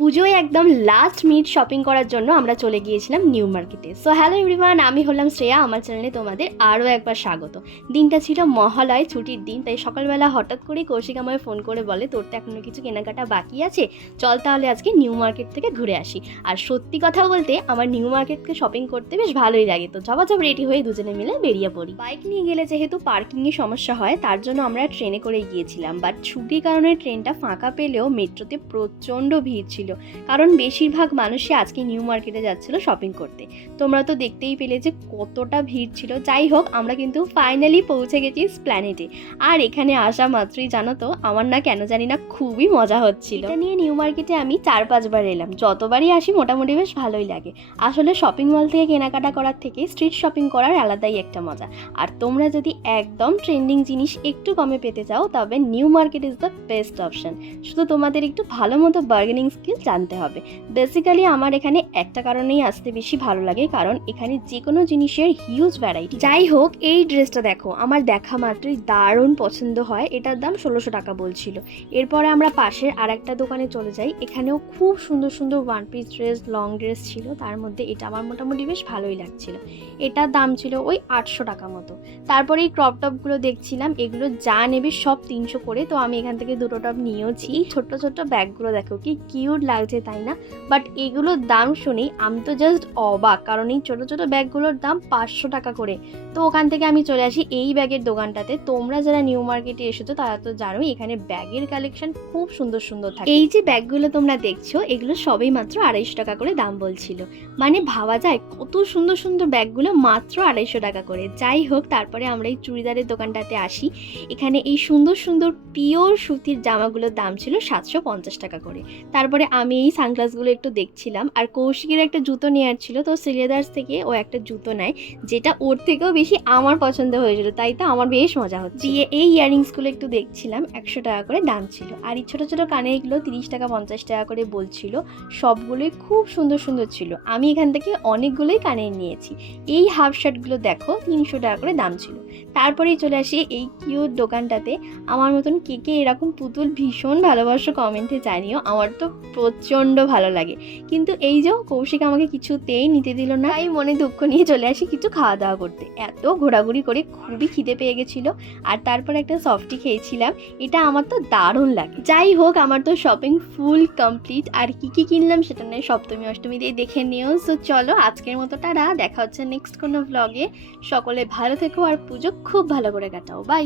পুজোয় একদম last minute shopping করার জন্য আমরা চলে গিয়েছিলাম নিউ মার্কেটে। সো হ্যালো এভরিওয়ান, আমি হলাম শ্রেয়া। আমার চ্যানেলে তোমাদের আরও একবার স্বাগত। দিনটা ছিল মহালয়, ছুটির দিন, তাই সকালবেলা হঠাৎ করেই কৌশিক আমায় ফোন করে বলে, তোর তো এখনো কিছু কেনাকাটা বাকি আছে, চল তাহলে আজকে নিউ মার্কেট থেকে ঘুরে আসি। আর সত্যি কথা বলতে আমার নিউ মার্কেট থেকে শপিং করতে বেশ ভালোই লাগে। তো ঝপাঝপ রেডি হয়ে দুজনে মিলে বেরিয়ে পড়ি। বাইক নিয়ে গেলে যেহেতু পার্কিংয়ের সমস্যা হয়, তার জন্য আমরা ট্রেনে করে গিয়েছিলাম। বাট ছুটির কারণে ট্রেনটা ফাঁকা পেলেও মেট্রোতে প্রচণ্ড ভিড় ছিল, কারণ বেশিরভাগ মানুষই আজকে নিউ মার্কেটে যাচ্ছিল শপিং করতে। তোমরা তো দেখতেই পেলে যে কতটা ভিড় ছিল। যাই হোক, আমরা কিন্তু ফাইনালি পৌঁছে গেছি স্প্ল্যানেডে। আর এখানে আসা মাত্রই জানো তো আমার না কেন জানি না খুবই মজা হচ্ছিল। এটা নিয়ে নিউ মার্কেটে আমি 4-5 বার এলাম। যতবারই আসি মোটামুটি বেশ ভালোই লাগে। আসলে শপিং মল থেকে কেনাকাটা করার থেকে স্ট্রিট শপিং করার আলাদাই একটা মজা। আর তোমরা যদি একদম ট্রেন্ডিং জিনিস একটু কমে পেতে চাও, তবে new market is the best option. শুধু তোমাদের একটু ভালো মতো বার্গেনিং স্কিল জানতে হবে। বেসিক্যালি আমার এখানে একটা কারণেই আসতে বেশি ভালো লাগে, কারণ এখানে যে কোনো জিনিসের হিউজ ভ্যারাইটি। যাই হোক, এই ড্রেসটা দেখো, আমার দেখা মাত্রই দারুণ পছন্দ হয়। এটার দাম 1600 টাকা বলছিল। এরপরে আমরা পাশের আর একটা দোকানে চলে যাই। এখানেও খুব সুন্দর সুন্দর one piece dress, long dress ছিল। তার মধ্যে এটা আমার মোটামুটি বেশ ভালোই লাগছিল। এটার দাম ছিল ওই 800 টাকা মতো। তারপরে এই ক্রপ টপগুলো দেখছিলাম, এগুলো যা নেবে সব 300 করে। তো আমি এখান থেকে দুটো টপ নিয়েওছি। ছোট্ট ছোট্ট ব্যাগগুলো দেখো কি কিউট লাগছে, তাই না? বাট এগুলোর দাম শুনেই আমি তো জাস্ট অবাক, কারণ এই ছোটো ছোটো ব্যাগগুলোর দাম 500 টাকা করে। তো ওখান থেকে আমি চলে আসি এই ব্যাগের দোকানটাতে। তোমরা যারা নিউ মার্কেটে এসেছো তারা তো জানোই এখানে ব্যাগের কালেকশন খুব সুন্দর সুন্দর থাকে। এই যে ব্যাগগুলো তোমরা দেখছো, এগুলো সবই মাত্র 250 টাকা করে দাম বলছিল। মানে ভাবা যায় কত সুন্দর সুন্দর ব্যাগগুলো মাত্র 250 টাকা করে। যাই হোক, তারপরে আমরা এই চুড়িদারের দোকানটাতে আসি। এখানে এই সুন্দর সুন্দর পিওর সুতির জামাগুলোর দাম ছিল 750 টাকা করে। তারপরে আমি এই সানগ্লাসগুলো একটু দেখছিলাম। আর কৌশিকের একটা জুতো নেওয়ার ছিল, তো সিলেদার্স থেকে ও একটা জুতো নেয়, যেটা ওর থেকেও বেশি আমার পছন্দ হয়েছিল। তাই তো আমার বেশ মজা হচ্ছে। দিয়ে এই ইয়াররিংসগুলো একটু দেখছিলাম, 100 টাকা করে দাম ছিল। আর এই ছোটো ছোটো কানেরগুলো 30 টাকা 50 টাকা করে বলছিল। সবগুলোই খুব সুন্দর সুন্দর ছিল। আমি এখান থেকে অনেকগুলোই কানের নিয়েছি। এই হাফ শার্টগুলো দেখো 300 টাকা করে দাম ছিল। তারপরেই চলে আসি এই কিউট দোকানটাতে। আমার মতন কে কে এরকম পুতুল ভীষণ ভালোবাসো কমেন্টে জানিও। আমার তো প্রচণ্ড ভালো লাগে। কিন্তু এই যে কৌশিক আমাকে কিছুতেই নিতে দিল না, তাই মনে দুঃখ নিয়ে চলে আসি কিছু খাওয়া দাওয়া করতে। এত ঘোরাঘুরি করে খুবই খিদে পেয়ে গেছিলো। আর তারপর একটা সফটি খেয়েছিলাম। এটা আমার তো দারুণ লাগে। যাই হোক, আমার তো শপিং ফুল কমপ্লিট। আর কি কি কিনলাম সেটা নয় সপ্তমী অষ্টমী দিয়ে দেখে নিও। সো চলো, আজকের মতো টাটা, দেখা হচ্ছে নেক্সট কোনো ব্লগে। সকলে ভালো থেকো আর পুজো খুব ভালো করে কাটাও। বাই।